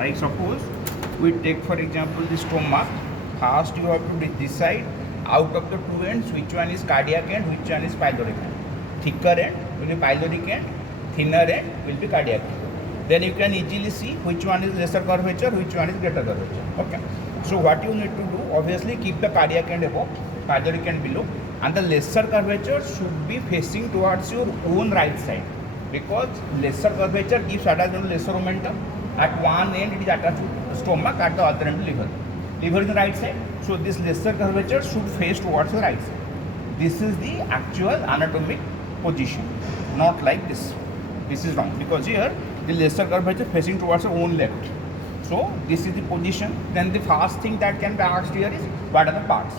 Like suppose we take for example the stomach. First you have to decide out of the two ends which one is cardiac end, which one is pyloric end. Thicker end will be pyloric end, thinner end will be cardiac end. Then you can easily see which one is lesser curvature, which one is greater curvature. Okay. So what you need to do, obviously keep the cardiac end above, pyloric end below, and the lesser curvature should be facing towards your own right side, because lesser curvature gives attached to lesser momentum. At one end it is attached to stomach, at the other end liver. Liver is the right side, so this lesser curvature should face towards the right side. This is the actual anatomic position, not like this. This is wrong because here the lesser curvature facing towards your own left. So this is the position. Then the first thing that can be asked here is what are the parts?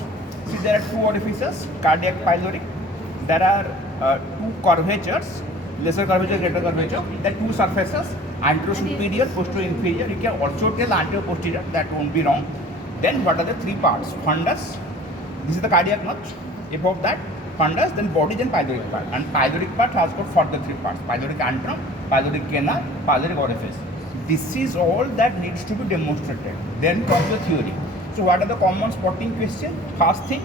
See, there are two orifices, cardiac, pyloric. There are two curvatures, lesser curvature, greater curvature. There are two surfaces, anterior superior, posterior inferior. You can also tell anterior posterior, that won't be wrong. Then what are the three parts? Fundus, this is the cardiac notch. Above that, fundus, then body, then pyloric part. And pyloric part has got further three parts: pyloric antrum, pyloric canal, pyloric orifice. This is all that needs to be demonstrated. Then comes the theory. So what are the common spotting questions? First thing,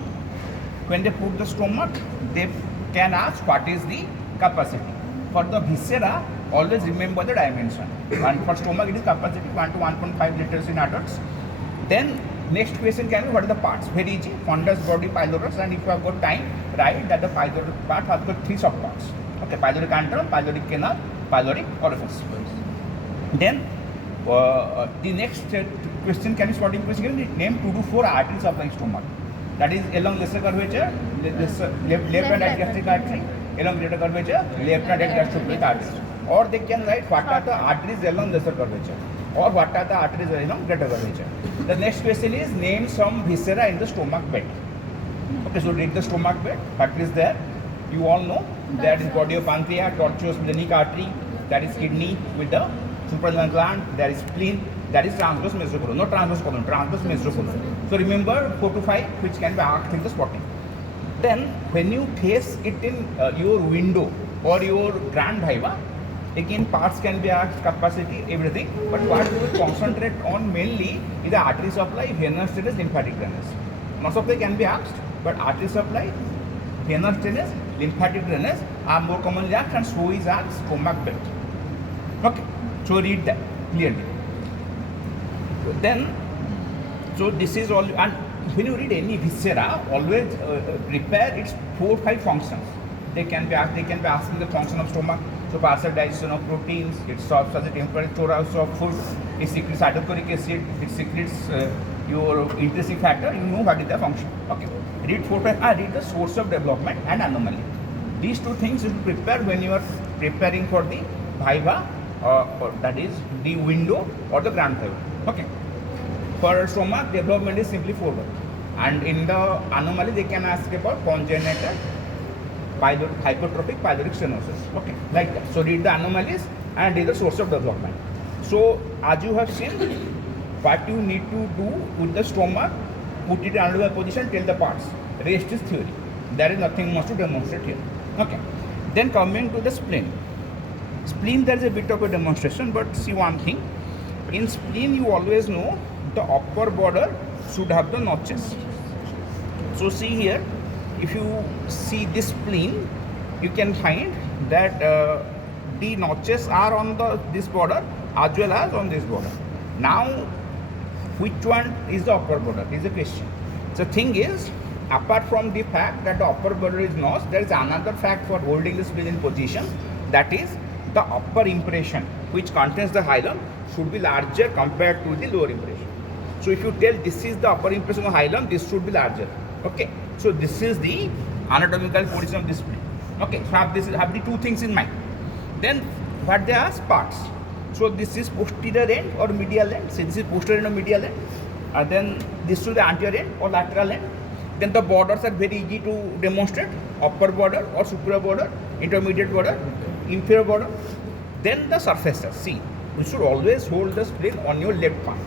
when they put the stomach, they can ask what is the capacity. For the viscera, always remember the dimension. And for stomach, it is capacity 1 to 1.5 liters in adults. Then next question can be what are the parts? Very easy. Fundus, body, pylorus, and if you have got time, write that the pyloric part has got three subparts. Okay, pyloric antrum, pyloric canal, pyloric orifice. Then the next question can be spotting question. Name 2 to 4 arteries of the stomach. That is along lesser curvature, left and right gastric artery, along greater curvature, left and right gastrocolic arteries. Or they can write what are the arteries along lesser curvature, or what are the arteries along greater curvature. The next question is name some viscera in the stomach bed. Okay, so read the stomach bed. What is there? You all know that is body of pancreas, tortuosplenic artery, that is kidney with the suprarenal gland, there is spleen, that is transverse mesocolon, not transverse colon, transverse mesocolon. So remember 4 to 5 which can be asked in the spotting. Then when you face it in your window or your grand viva, again parts can be asked, capacity, everything. But what we will concentrate on mainly is the artery supply, venous drainage, lymphatic drainage. Most of them can be asked, but artery supply, venous drainage, lymphatic drainage are more commonly asked, and so is asked stomach bed. Okay, so read that clearly. Then, so this is all, and when you read any viscera, always prepare its 4 or 5 functions. They can be asking the function of stomach. So partial digestion of proteins, it serves as a temporary storage of food, it secretes hydrochloric acid, it secretes your intrinsic factor. You know what is the function. Okay, read 4 5. Read the source of development and anomaly. These two things you prepare when you are preparing for the viva, or that is the window or the grand viva. Okay. For stomach, development is simply forward, and in the anomaly they can ask about congenital hypertrophic pyloric stenosis. Okay, like that. So read the anomalies and read the source of development. So as you have seen, what you need to do with the stomach, put it in another position, tell the parts. Rest is theory. There is nothing much to demonstrate here. Okay. Then coming to the spleen. Spleen, there is a bit of a demonstration, but see one thing. In spleen, you always know the upper border should have the notches. So see here, if you see this spleen, you can find that the notches are on this border as well as on this border. Now, which one is the upper border is the question. The thing is, apart from the fact that the upper border is notched, there is another fact for holding the spleen in position, that is the upper impression which contains the hilum should be larger compared to the lower impression. So if you tell this is the upper impression of hilum, this should be larger. Okay, so this is the anatomical position of this spleen. Okay, so have the two things in mind. Then what they ask, parts. So this is posterior end or medial end. So this is posterior end or medial end. Then this to the anterior end or lateral end. Then the borders are very easy to demonstrate: upper border or superior border, intermediate border, inferior border. Then the surfaces. See, you should always hold the spleen on your left palm,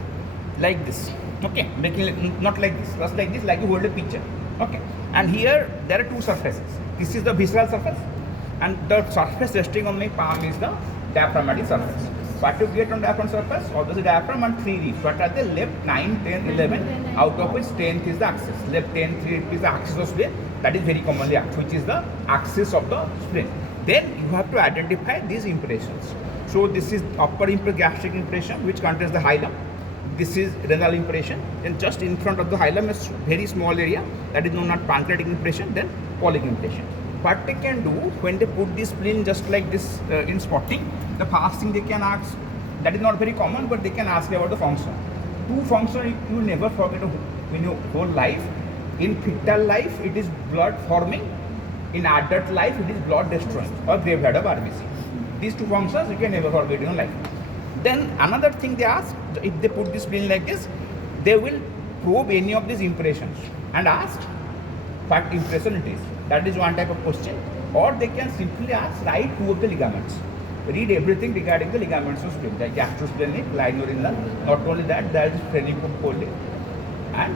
like this. Okay, making it not like this, just like this, like you hold a picture. Okay, and here there are two surfaces. This is the visceral surface, and the surface resting on my palm is the diaphragmatic surface. What you get on diaphragm surface? Obviously diaphragm and 3 ribs. What are the left 9, 10, 11? Out of which 10th is the axis. Left 10, 3 is the axis of spleen. That is very commonly asked, which is the axis of the spleen. Then you have to identify these impressions. So this is upper gastric impression, which contains the hilum. This is renal impression. Then just in front of the hilum is very small area that is known as pancreatic impression. Then colic impression. What they can do when they put this spleen just like this in spotting, the first thing they can ask, that is not very common, but they can ask about the function. Two functions you will never forget in your whole life. In fetal life, it is blood forming. In adult life, it is blood destroying or graveyard of RBC. These two functions you can never forget in your life. Then another thing they ask, if they put this spleen like this, they will probe any of these impressions and ask what impression it is. That is one type of question. Or they can simply ask, write two of the ligaments. Read everything regarding the ligaments of spleen, like gastrosplenic, linear. Not only that, there is phrenicopolic and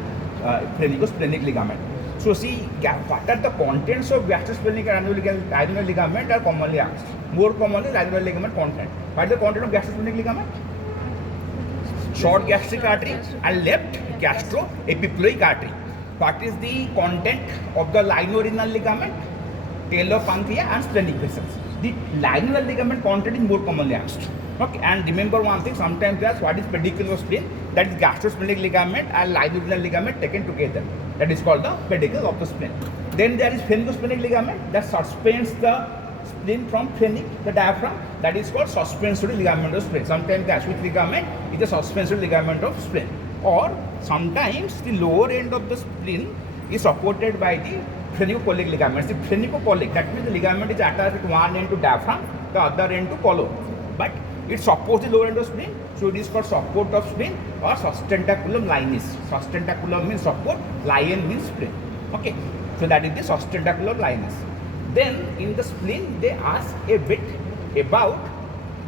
phrenicosplenic ligament. So see, what are the contents of gastrosplenic and linear ligament are commonly asked. More commonly, linear ligament content. What is the content of gastrosplenic ligament? Short gastric artery and left gastroepiploic artery. What is the content of the linear ligament? Tail of pancreas and splenic vessels. The linear ligament content is more commonly asked. Okay, and remember one thing, sometimes they ask what is pedicle of spleen, that is gastrosplenic ligament and linear ligament taken together. That is called the pedicle of the spleen. Then there is phenicosplenic ligament that suspends the spleen from phrenic, the diaphragm, that is called suspensory ligament of spleen. Sometimes the gastric ligament is the suspensory ligament of spleen. Or sometimes the lower end of the spleen is supported by the phrenicopolic ligaments. The phrenicopolic, that means the ligament is attached at one end to diaphragm, the other end to colon. But it supports the lower end of spleen, so it is called support of spleen or sustentaculum linis. Sustentaculum means support, lion means spleen. Okay, so that is the sustentaculum linis. Then in the spleen, they ask a bit about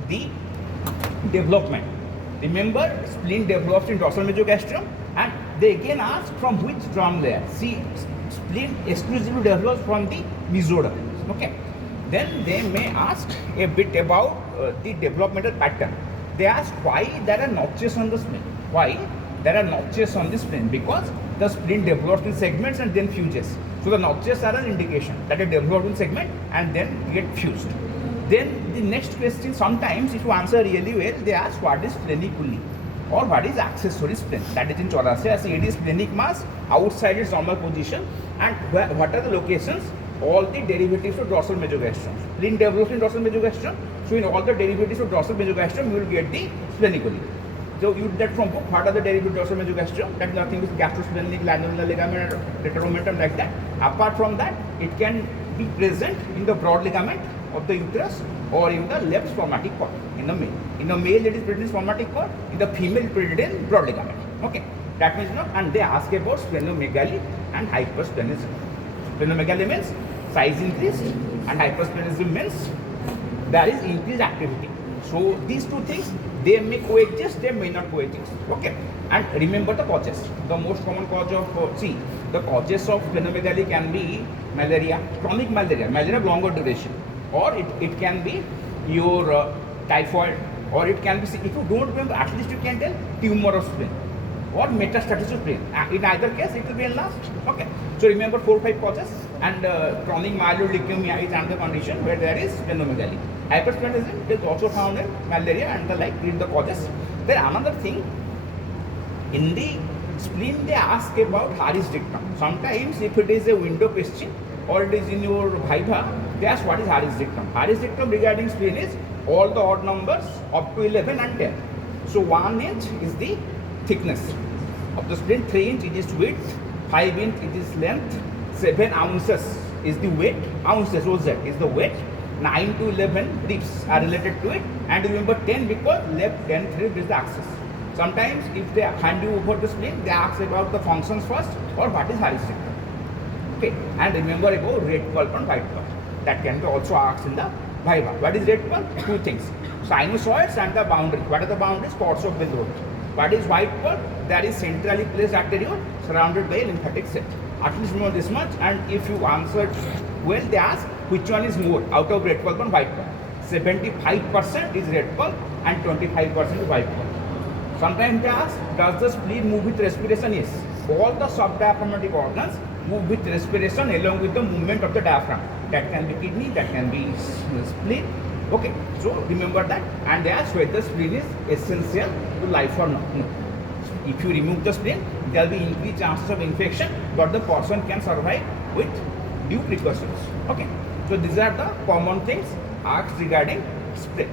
the development. Remember, spleen develops in dorsal mesogastrium, and they again ask from which drum layer. See, spleen exclusively develops from the mesoderm. Okay. Then they may ask a bit about the developmental pattern. They ask why there are notches on the spleen. Why there are notches on the spleen? Because the spleen develops in segments and then fuses. So the notches are an indication that it develops in segment and then get fused. Then the next question, sometimes if you answer really well, they ask what is phreniculi or what is accessory spleen. That is in thoracic. It is splenic mass outside its normal position, and what are the locations? All the derivatives of dorsal mesogastrium. Spleen develops in dorsal mesogastrium, so in all the derivatives of dorsal mesogastrium, you will get the phreniculi. So you get from book, what are the derivatives of dorsal mesogastrium? That nothing is gastrosplenic, linear ligament, retromomentum, like that. Apart from that, it can be present in the broad ligament of the uterus or in the left spermatic cord in the male. In the male, it is present in spermatic cord. In the female, it is present in broad ligament. Okay, that means not. And they ask about splenomegaly and hypersplenism. Splenomegaly means size increase, and hypersplenism means there is increased activity. So these two things, they may coexist, they may not coexist. Okay, and remember the causes. The most common cause of the causes of splenomegaly can be malaria, chronic malaria, malaria of longer duration, or it can be your typhoid, or it can be, if you don't remember, at least you can tell tumor of spleen or metastasis of spleen. In either case, it will be enlarged. Okay, so remember 4 or 5 causes, and chronic myeloid leukemia is another condition where there is splenomegaly. Hypersplenism is also found in malaria and the like, in the causes. Then another thing, in the spleen they ask about Harris dictum. Sometimes if it is a window question or it is in your viva, they ask what is Harris dictum. Harris dictum regarding spleen is all the odd numbers up to 11 and 10. So 1 inch is the thickness of the spleen, 3 inch it is width, 5 inch it is length, 7 ounces is the weight, ounces OZ is the weight, 9 to 11 ribs are related to it, and remember 10 because left 10th rib is the axis. Sometimes if they hand you over the spleen, they ask about the functions first or what is Harris dictum. Okay, and remember about red pulp and white pulp. That can be also asked in the viva. What is red pulp? 2 things, sinusoids and the boundaries. What are the boundaries? Cords of Billroth. What is white pulp? That is centrally placed arteriole surrounded by a lymphatic set. At least remember this much, and if you answered well, they ask which one is more out of red pulp and white pulp. 75% is red pulp and 25% white color. Sometimes they ask, does the spleen move with respiration? Yes. All the subdiaphragmatic organs move with respiration along with the movement of the diaphragm. That can be kidney, that can be spleen. Okay, so remember that. And they ask whether spleen is essential to life or not. No. If you remove the spleen, there will be increased chances of infection, but the person can survive with due precautions. Okay, so these are the common things asked regarding spleen.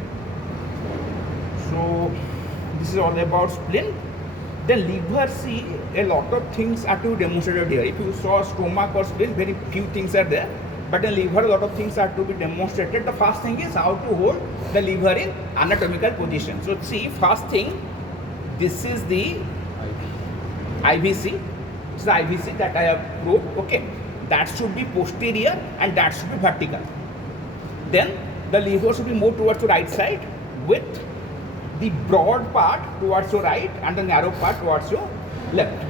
So this is all about spleen. The liver, see, a lot of things are to be demonstrated here. If you saw stomach or spleen, very few things are there. But in liver, a lot of things are to be demonstrated. The first thing is how to hold the liver in anatomical position. So see, first thing, this is the IVC. It's the IVC that I have wrote. Okay, that should be posterior and that should be vertical. Then the liver should be moved towards the right side with the broad part towards your right and the narrow part towards your left.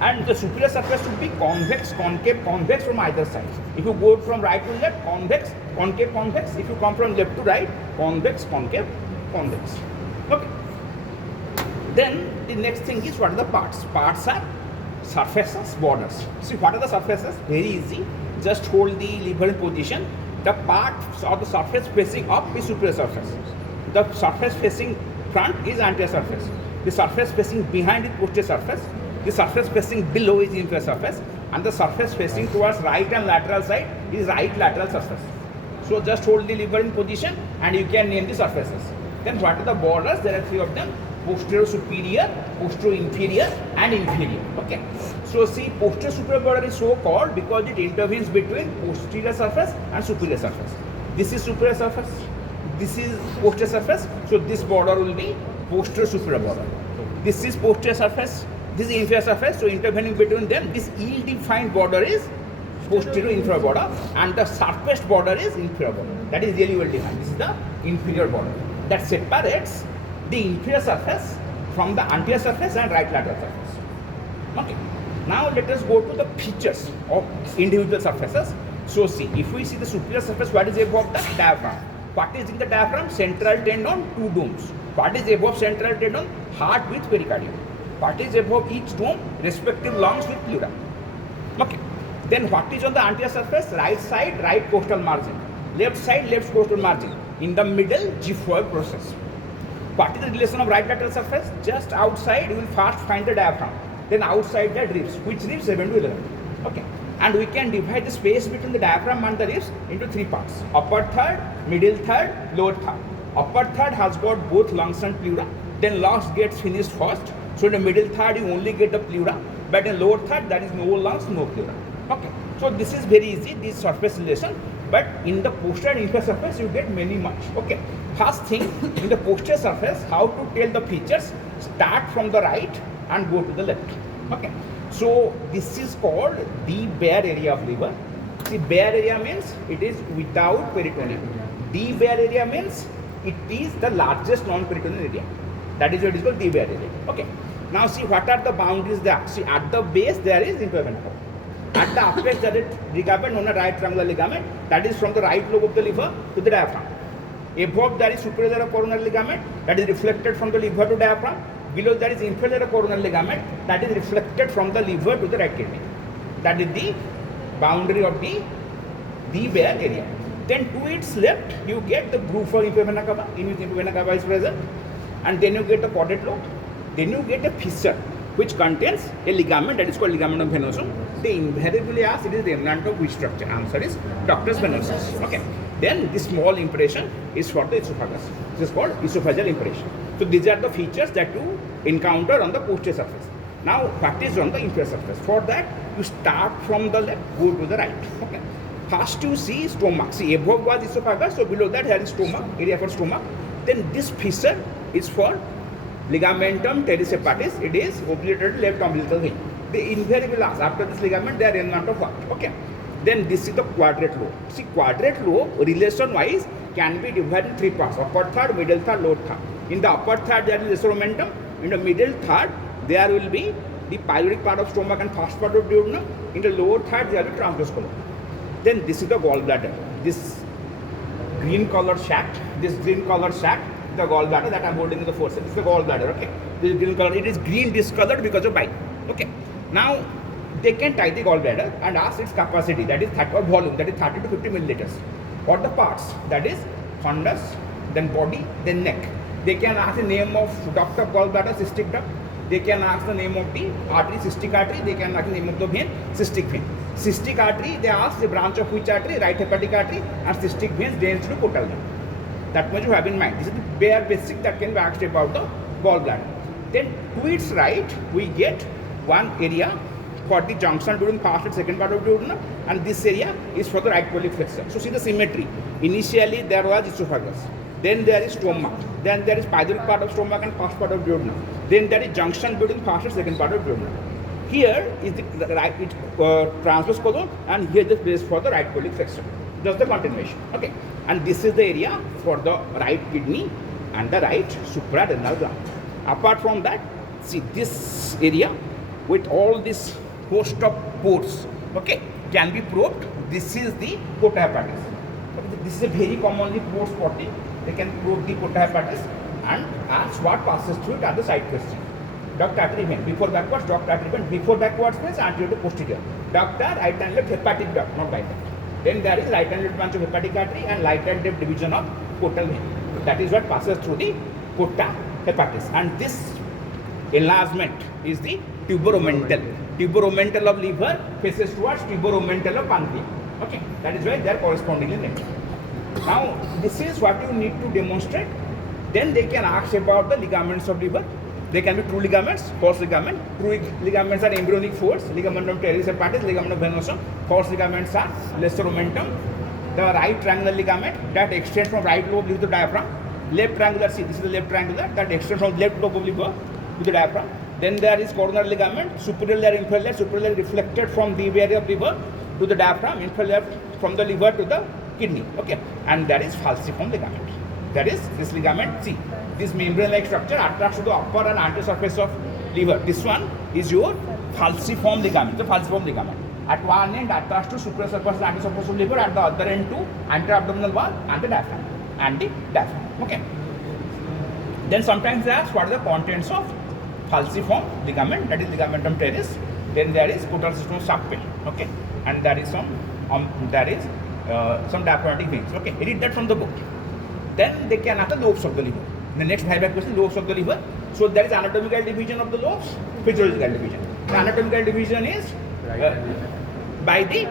And the superior surface should be convex, concave, convex from either side. If you go from right to left, convex, concave, convex. If you come from left to right, convex, concave, convex. Okay. Then the next thing is what are the parts? Parts are surfaces, borders. See, what are the surfaces? Very easy. Just hold the liver in position. The part or the surface facing up is superior surface. The surface facing front is anterior surface. The surface facing behind is posterior surface. The surface facing below is inferior surface. And the surface facing towards right and lateral side is right lateral surface. So just hold the liver in position and you can name the surfaces. Then what are the borders? There are three of them. Posterior superior, posterior inferior and inferior. Okay. So see, posterior superior border is so called because it intervenes between posterior surface and superior surface. This is superior surface. This is posterior surface. So this border will be posterior superior border. This is posterior surface. This is inferior surface. So intervening between them, this ill-defined border is posterior inferior border and the sharpest border is inferior border. That is really well defined. This is the inferior border that separates the inferior surface from the anterior surface and right lateral surface. Okay. Now let us go to the features of individual surfaces. So see, if we see the superior surface, what is above the diaphragm? What is in the diaphragm? Central tendon, two domes. What is above central tendon? Heart with pericardium. What is above each dome? Respective lungs with pleura. Okay. Then what is on the anterior surface? Right side, right costal margin. Left side, left costal margin. In the middle, G4 process. What is the relation of right lateral surface? Just outside, you will first find the diaphragm. Then outside that ribs. Which ribs? 7 to 11. Okay. And we can divide the space between the diaphragm and the ribs into three parts. Upper third, middle third, lower third. Upper third has got both lungs and pleura. Then lungs gets finished first. So in the middle third, you only get the pleura. But in lower third, there is no lungs, no pleura. Okay. So this is very easy, this surface relation. But in the posterior and inferior surface, you get many much. Okay. First thing, in the posterior surface, how to tell the features? Start from the right and go to the left. Okay. So this is called the bare area of liver. See, bare area means it is without peritoneum. The bare area means it is the largest non-peritoneal area. That is what is called the bare area. Okay. Now see, what are the boundaries there? See, at the base there is inferior vena cava. At the apex there is ligament known as right triangular ligament. That is from the right lobe of the liver to the diaphragm. Above there is superior coronary ligament that is reflected from the liver to diaphragm. Below there is inferior coronary ligament that is reflected from the liver to the right kidney. That is the boundary of the bare area. Then to its left you get the groove for inferior vena cava, in which inferior vena cava is present, and then you get the caudate lobe. Then you get a fissure which contains a ligament that is called ligamentum venosum. They invariably ask it is remnant of which structure. Answer is ductus venosus. Okay. Then this small impression is for the esophagus. This is called esophageal impression. So these are the features that you encounter on the posterior surface. Now what is on the inferior surface? For that you start from the left, go to the right. Okay. First you see stomach. See, above was esophagus, so below that here is stomach, area for stomach. Then this fissure is for ligamentum teres it is obliterated left umbilical vein. They invariably ask after this ligament they are remnant of what? Okay. Then this is the quadrate lobe. See, quadrate lobe relation wise can be divided in three parts: upper third, middle third, lower third. In the upper third there is omentum. In the middle third there will be the pyloric part of stomach and first part of duodenum. In the lower third there will be transverse colon. Then this is the gallbladder. This green colored sac the gallbladder that I'm holding in the forceps. This is the gallbladder, okay? This is green color. It is green discolored because of bile, okay? Now, they can tie the gallbladder and ask its capacity, that is or volume, that is 30 to 50 milliliters. What the parts, that is fundus, then body, then neck. They can ask the name of duct of gallbladder, cystic duct. They can ask the name of the artery, cystic artery. They can ask the name of the vein, cystic vein. Cystic artery, they ask the branch of which artery, right hepatic artery, and cystic veins drains to portal vein. That much you have in mind. This is the bare basic that can be asked about the gallbladder. Then to its right, we get one area for the junction between first and second part of the duodenum, and this area is for the right pelvic flexor. So see the symmetry. Initially there was esophagus, then there is stomach, then there is pyloric part of stomach and first part of duodenum, then there is junction between first and second part of duodenum. Here is the right transverse colon, and here the place for the right pelvic flexor. Just the continuation. Okay, and this is the area for the right kidney and the right suprarenal gland. Apart from that, see this area with all this host of pores, okay, can be probed. This is the porta hepatis. This is a very commonly probed spotting. They can probe the porta hepatis and ask what passes through it at the side question. Duct artery vein, before backwards, duct artery vein, before backwards means anterior to posterior. Duct are right and left hepatic duct, not bile duct. Then there is right and left branch of hepatic artery and right and left division of portal vein. That is what passes through the porta hepatis. And this enlargement is the tuberomental. Tuberomental of liver faces towards tuberomental of pancreas. Okay, that is why they are correspondingly named. Now, this is what you need to demonstrate. Then they can ask about the ligaments of liver. They can be true ligaments, false ligament. True ligaments are embryonic folds, ligamentum teres hepatis, ligamentum venosum. False ligaments are lesser omentum. The right triangular ligament that extends from right lobe to the diaphragm. Left triangular, see this is the left triangular that extends from left lobe of liver to the diaphragm. Then there is coronary ligament, superior layer, inferior layer, superior layer reflected from the area of liver to the diaphragm, inferior layer from the liver to the kidney. Okay, and there is falciform ligament. That is this ligament. See, this membrane-like structure attracts to the upper and anterior surface of liver. This one is your falciform ligament. The falciform ligament. At one end attracts to superior surface and anterior surface of liver. At the other end to anterior abdominal wall and the diaphragm. And the diaphragm. Okay. Then sometimes they ask what are the contents of falciform ligament, that is ligamentum teres. Then there is portal system subpel, okay, and there is some diaphragmatic veins. Okay, read that from the book. Then they can ask the lobes of the liver. The next buyback question, lobes of the liver. So there is anatomical division of the lobes, physiological division. The anatomical division is by the,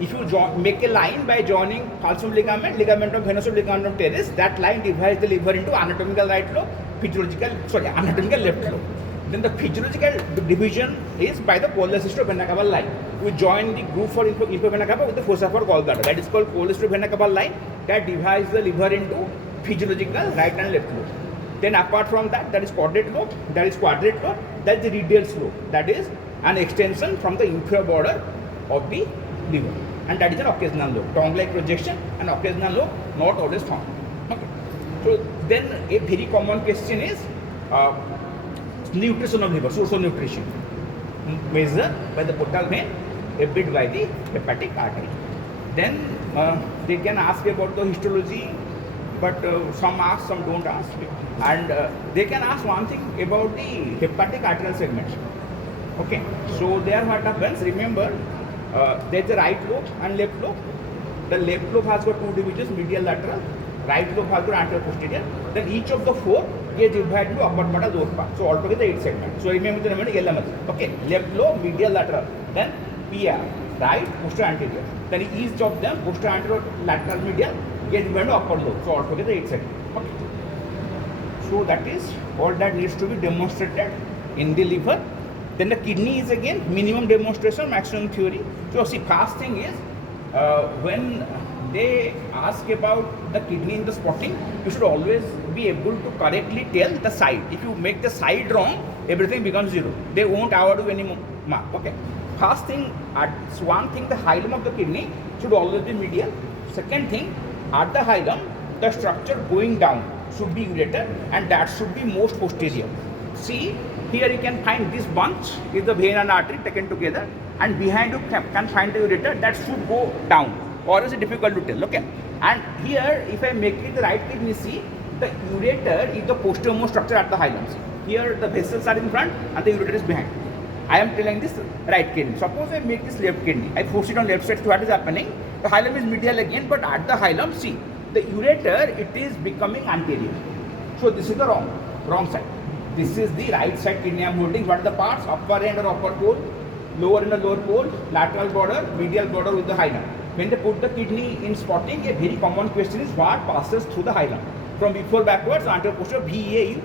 if you make a line by joining falciform ligament, ligamentum venosum, ligamentum teres, that line divides the liver into anatomical right lobe, anatomical left lobe. Then the physiological division is by the cholecystrovena cava line. We join the groove for infravena cava with the fossa for gallbladder. That is called cholecystrovena cava line that divides the liver into physiological right and left lobe. Then apart from that, that is quadrate lobe, that is quadrate lobe, that is the radial slope. That is an extension from the inferior border of the liver. And that is an occasional lobe. Tongue-like projection and occasional lobe not always found. Okay. So then a very common question is nutrition of liver, source of nutrition. Measured by the portal vein, a bit by the hepatic artery. Then they can ask about the histology, but some ask, some don't ask. And they can ask one thing about the hepatic arterial segment. Okay, so there what happens, remember, there is a right lobe and left lobe. The left lobe has got two divisions, medial lateral. Right lobe has got anterior posterior. Then each of the four is divided into upper part and lower part. So altogether 8 segments. So remember the number LMS. Okay, left lobe, medial lateral. Then PR, right, posterior anterior. Then each of them, posterior anterior, lateral, medial, get divided into upper lobe. So altogether 8 segments. Okay. So that is all that needs to be demonstrated in the liver. Then the kidney is again minimum demonstration, maximum theory. So see, first thing is when they ask about the kidney in the spotting, you should always be able to correctly tell the side. If you make the side wrong, everything becomes 0. They won't award you any mark. Okay. First thing, one thing, the hilum of the kidney should always be medial. Second thing, at the hilum, the structure going down should be ureter, and that should be most posterior. See, here you can find this bunch is the vein and artery taken together, and behind you can find the ureter that should go down, or is it difficult to tell. Okay, and here if I make it the right kidney, see the ureter is the posterior structure at the hilum. Here the vessels are in front and the ureter is behind. I am telling this right kidney. Suppose I make this left kidney. I force it on left side. So what is happening? The hilum is medial again, but at the hilum, see, the ureter, it is becoming anterior. So this is the wrong side. This is the right side kidney I am holding. What are the parts? Upper end or upper pole, lower end or lower pole, lateral border, medial border with the hilum. When they put the kidney in spotting, a very common question is what passes through the hilum. From before backwards, anterior posterior, VAU,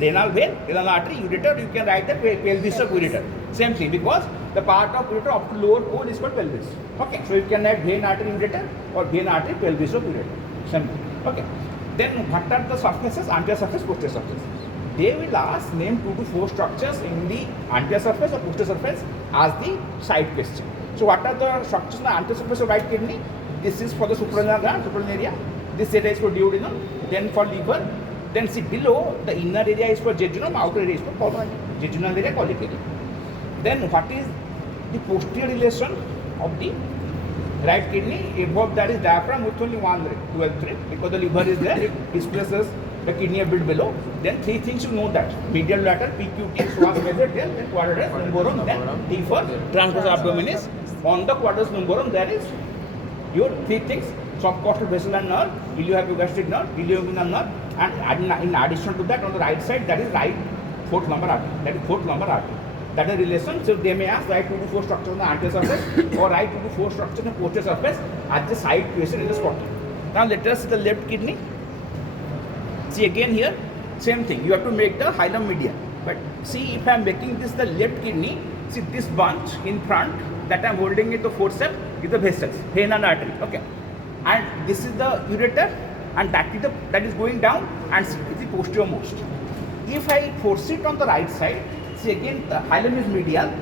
renal vein, renal artery, ureter, you can write the pelvis of ureter. Same thing, because the part of ureter up to lower pole is called pelvis. Okay, so you can write vein artery ureter or vein artery pelvis of ureter. Same thing. Okay. Then what are the surfaces? Anterior surface, posterior surface. They will ask name 2 to 4 structures in the anterior surface or posterior surface as the side question. So what are the structures in the anterior surface of right kidney? This is for the suprarenal gland, suprarenal area. This area is for duodenum, then for liver. Then see below, the inner area is for jejunum, outer area is for colon. Jejunal area, colic area. Then what is the posterior relation of the right kidney? Above that is diaphragm with only one ring, 12th ring, because the liver is there, it displaces the kidney a bit below. Then 3 things you know that: medial lateral, PQT, psoas major, then quadratus lumborum, then T for transverse abdominis. On the quadratus lumborum there is your 3 things: subcostal vessel nerve, iliohypogastric nerve, ilioinguinal nerve, and in addition to that, on the right side, that is right 4th lumbar artery. That is 4th lumbar artery. That is relation. So they may ask write 2 to 4 structures on the anterior surface or write 2 to 4 structures on the posterior surface at the side question in the spot. Now let us see the left kidney. See again here, same thing. You have to make the hilum medial. But see, if I am making this the left kidney, see this bunch in front that I am holding it the forceps is the vessels, vein and artery. Okay, and this is the ureter, and that is going down, and it is the posterior most. If I force it on the right side, see again the hilum is medial,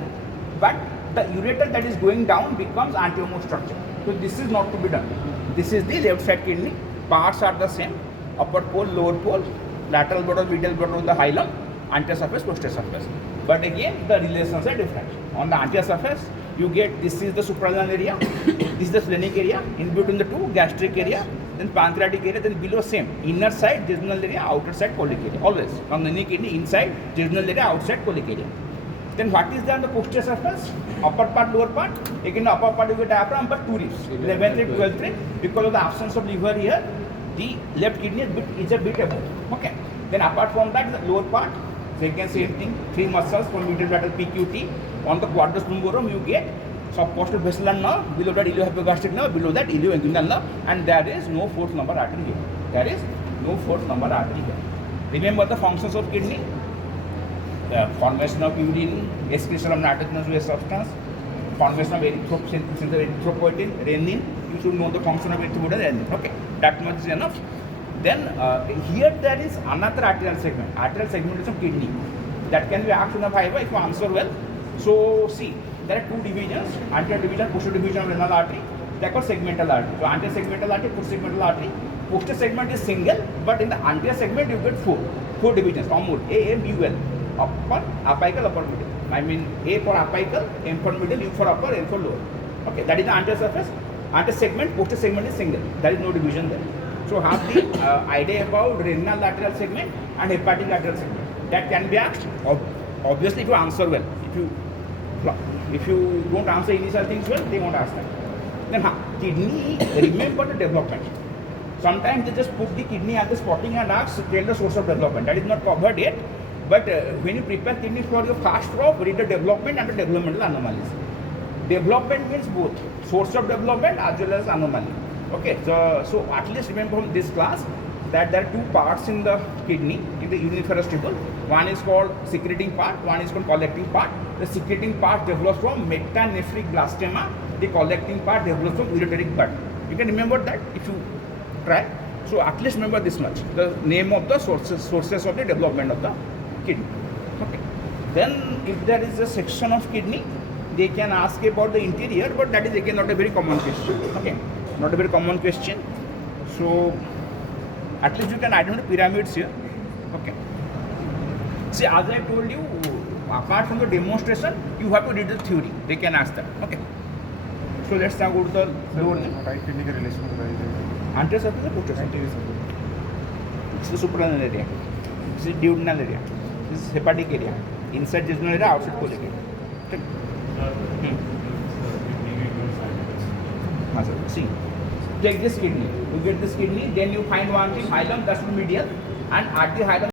but the ureter that is going down becomes anterior structure. So this is not to be done. This is the left side kidney. Parts are the same: upper pole, lower pole, lateral border, medial border of the hilum, anterior surface, posterior surface. But again, the relations are different. On the anterior surface, you get this is the suprarenal area, this is the splenic area, in between the two gastric area, then pancreatic area, then below same inner side jejunal area, outer side colic area. Always on the kidney, inside jejunal area, outside colic area. Then what is there on the posterior surface? Upper part, lower part. Again, the upper part you get diaphragm, but 2 ribs, 11th rib, 12th rib. Because of the absence of liver here, the left kidney is a bit above. Okay. Then apart from that, the lower part, again same thing, 3 muscles from medial lateral PQT. On the quadratus lumborum, you get subcostal vessel nerve, below that iliohypogastric nerve, below that ilioinguinal nerve, and there is no 4th lumbar artery here. There is no 4th lumbar artery here. Remember the functions of kidney: formation of urine, excretion of nitrogenous waste substance, formation of erythropoietin, renin. You should know the function of erythropoietin and renin. Okay, that much is enough. Then here there is another arterial segment. Arterial segment is of kidney. That can be asked in the Viva if you answer well. So see, there are 2 divisions: anterior division, posterior division of renal artery. They are called segmental artery. So anterior segmental artery, posterior segmental artery. Posterior segment is single, but in the anterior segment you get 4 divisions. Common A, M, U, L. Upper, apical, upper, middle. I mean A for apical, M for middle, U for upper, L for lower. Okay, that is the anterior surface. Anterior segment, posterior segment is single. There is no division there. So have the idea about renal lateral segment and hepatic lateral segment. That can be asked. Obviously, if you answer well. If you don't answer initial things well, they won't ask that. Then kidney, remember the development. Sometimes they just put the kidney at the spotting and ask, tell the source of development. That is not covered yet. But when you prepare kidney for your fast crop, read the development and the developmental anomalies. Development means both source of development as well as anomaly. Okay, so at least remember from this class that there are 2 parts in the kidney, in the uriniferous tubule. One is called secreting part, one is called collecting part. The secreting part develops from metanephric blastema, the collecting part develops from ureteric bud. You can remember that if you try. So at least remember this much, the name of the sources of the development of the kidney. Okay. Then if there is a section of kidney, they can ask about the interior, but that is again not a very common question. Okay, not a very common question. So at least you can identify pyramids here. Okay. See, as I told you, apart from the demonstration, you have to read the theory. They can ask that. Okay. So let's now go to the lower. Right kidney का relation बताइए. Anterior surface or posterior surface? This is the suprarenal area. This is duodenal area. This is hepatic area. Inside jejunal area, outside colic area. ठीक. हाँ sir. See. Take this kidney. You get this kidney. Then you find one thing, hilum, that's medial, and at the hilum.